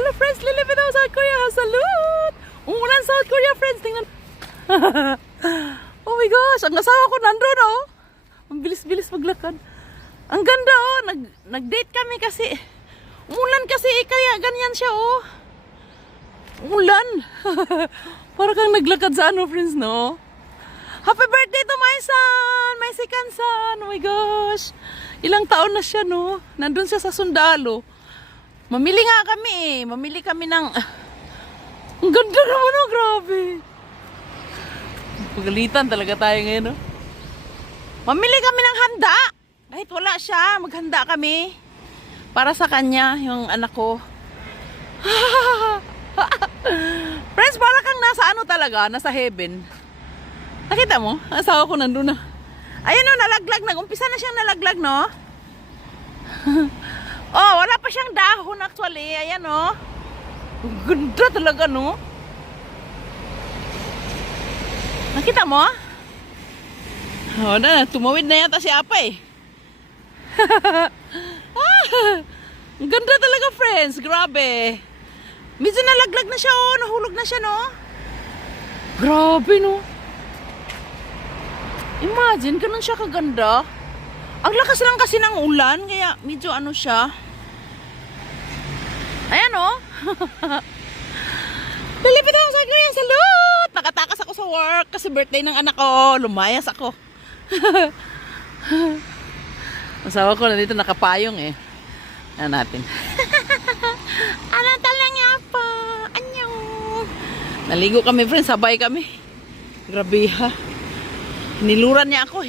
Hello friends, lilipit ako South Korea. Salute! Umulan South Korea friends. Tingnan. Oh my gosh, ang asawa ko nandun oh. Ang bilis-bilis maglakad. Ang ganda oh. Nag-date kami kasi. Umulan kasi kaya ganyan siya oh. Umulan. Para kang naglakad sa ano friends no. Happy birthday to my son! My second son! Oh my gosh! Ilang taon na siya, no? Nandun siya sa sundalo. Mamili nga kami eh. Mamili kami ng... Ang ganda naman, oh! Grabe! Pagalitan talaga tayo ngayon, no? Mamili kami ng handa! Kahit wala siya, maghanda kami. Para sa kanya, yung anak ko. Friends, para kang nasa ano talaga, nasa heaven. Nakita mo? Asawa ko nandun na. Ayan o, nalaglag. Nag-umpisa na siyang nalaglag, no? Oh, wala pa siyang dahon actually. Ayan o. Ganda talaga, no? Nakita mo? Oh, na, tumawid na yata si Apa eh. Ang ganda talaga, friends. Grabe. Medyo nalaglag na siya, oh. Nahulog na siya, no? Grabe, no? Imagine, ganun siya kaganda. Ang lakas lang kasi ng ulan, kaya medyo ano siya. Ayan o. Nalipit ako sa Korea. Salute! Nakatakas ako sa work kasi birthday ng anak ko. Lumayas ako. Asawa ko nandito nakapayong eh. Ano natin? Ano talaga pa? Anyo? Naligo kami friends, sabay kami. Grabe ha. Niluran niya ako.